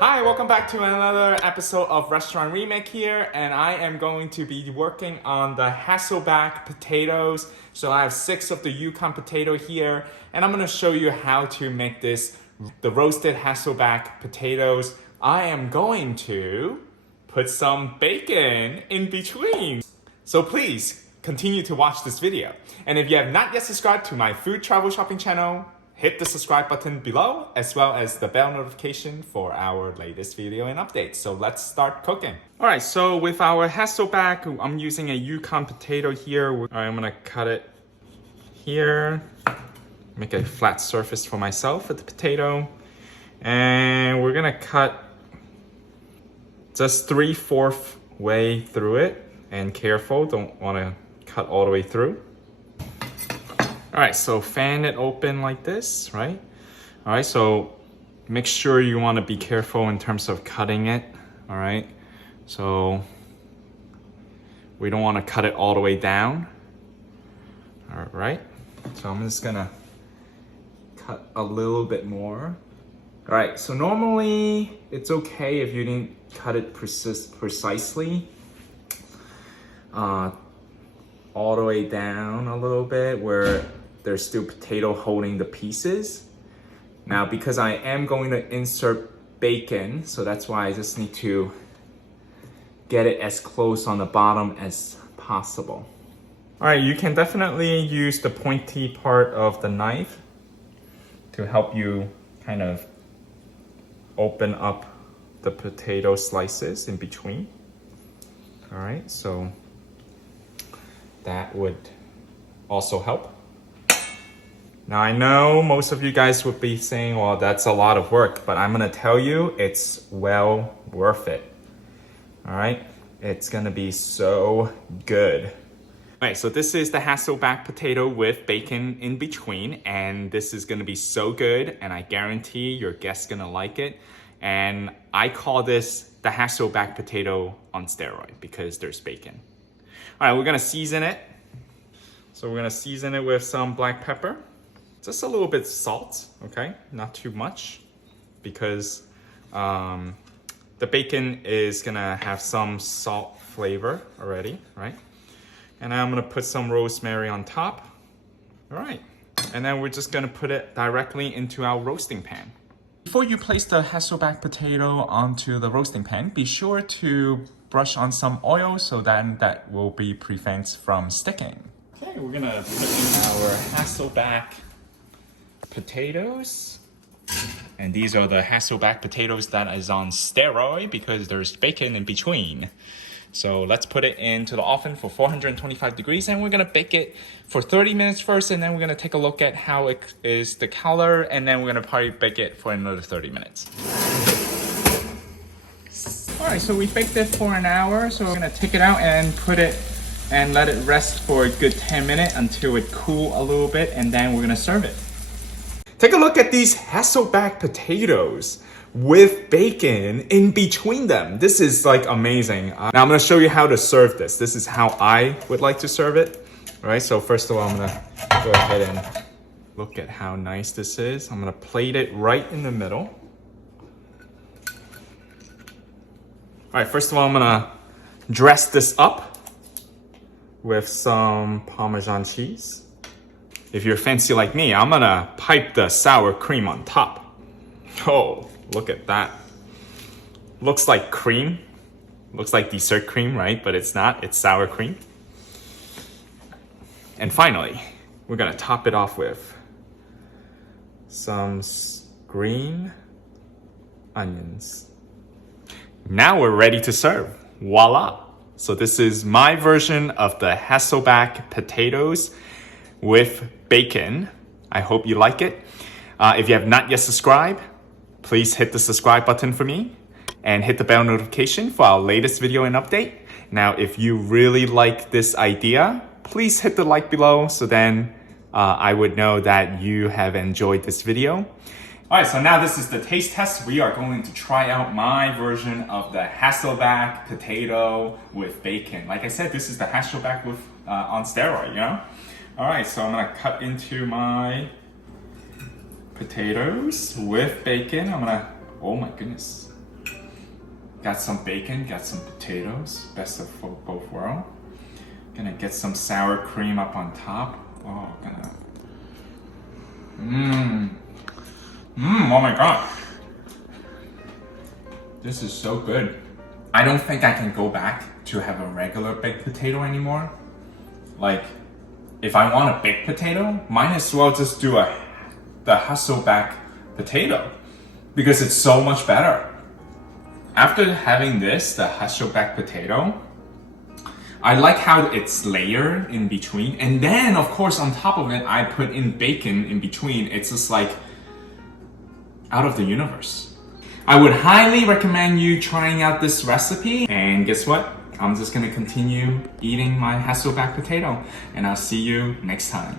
Hi, welcome back to another episode of Restaurant Remake here, and I am going to be working on the Hasselback potatoes. So I have 6 of the Yukon potato here, and I'm going to show you how to make the roasted Hasselback potatoes. I am going to put some bacon in between. So please continue to watch this video. And if you have not yet subscribed to my food travel shopping channel, hit the subscribe button below, as well as the bell notification for our latest video and updates. So let's start cooking. All right, so with our Hasselback, I'm using a Yukon potato here. All right, I'm gonna cut it here, make a flat surface for myself with the potato. And we're gonna cut just 3/4 way through it, and careful, don't wanna cut all the way through. All right, so fan it open like this, right? All right, so make sure you want to be careful in terms of cutting it, all right? So we don't want to cut it all the way down, all right? So I'm just gonna cut a little bit more. All right, so normally it's okay if you didn't cut it precisely. All the way down a little bit where there's still potato holding the pieces. Now, because I am going to insert bacon, so that's why I just need to get it as close on the bottom as possible. All right, you can definitely use the pointy part of the knife to help you kind of open up the potato slices in between. All right, so that would also help. Now I know most of you guys would be saying, well, that's a lot of work, but I'm gonna tell you it's well worth it. All right, it's gonna be so good. All right, so this is the Hasselback potato with bacon in between, and this is gonna be so good, and I guarantee your guest's gonna like it. And I call this the Hasselback potato on steroid because there's bacon. All right, we're gonna season it. So we're gonna season it with some black pepper, just a little bit salt, okay? Not too much, because the bacon is gonna have some salt flavor already, right? And I'm gonna put some rosemary on top. All right, and then we're just gonna put it directly into our roasting pan. Before you place the Hasselback potato onto the roasting pan, be sure to brush on some oil so that will be prevents from sticking. Okay, we're gonna put in our Hasselback potatoes. And these are the Hasselback potatoes that is on steroid because there's bacon in between. So let's put it into the oven for 425 degrees, and we're gonna bake it for 30 minutes first, and then we're gonna take a look at how it is the color, and then we're gonna probably bake it for another 30 minutes. All right, so we baked it for an hour, so we're gonna take it out and put it and let it rest for a good 10 minutes until it cool a little bit, and then we're gonna serve it. Take a look at these Hasselback potatoes with bacon in between them. This is like amazing. Now I'm gonna show you how to serve this. This is how I would like to serve it. All right, so first of all, I'm gonna go ahead and look at how nice this is. I'm gonna plate it right in the middle. All right, first of all, I'm gonna dress this up with some Parmesan cheese. If you're fancy like me, I'm gonna pipe the sour cream on top. Oh, look at that. Looks like cream. Looks like dessert cream, right? But it's not, it's sour cream. And finally, we're gonna top it off with some green onions. Now we're ready to serve. Voila. So this is my version of the Hasselback potatoes with bacon. I hope you like it. If you have not yet subscribed, please hit the subscribe button for me and hit the bell notification for our latest video and update. Now, if you really like this idea, please hit the like below so then I would know that you have enjoyed this video. All right, so now this is the taste test. We are going to try out my version of the Hasselback potato with bacon. Like I said, this is the Hasselback with on steroid, you know? All right, so I'm gonna cut into my potatoes with bacon. I'm gonna, oh my goodness. Got some bacon, got some potatoes, best of both worlds. Gonna get some sour cream up on top. Oh, gonna. Oh my god. This is so good. I don't think I can go back to have a regular baked potato anymore. Like, if I want a baked potato, might as well just do the Hasselback potato because it's so much better. After having this, the Hasselback potato, I like how it's layered in between. And then, of course, on top of it, I put in bacon in between. It's just like out of the universe. I would highly recommend you trying out this recipe. And guess what? I'm just gonna continue eating my Hasselback potato. And I'll see you next time.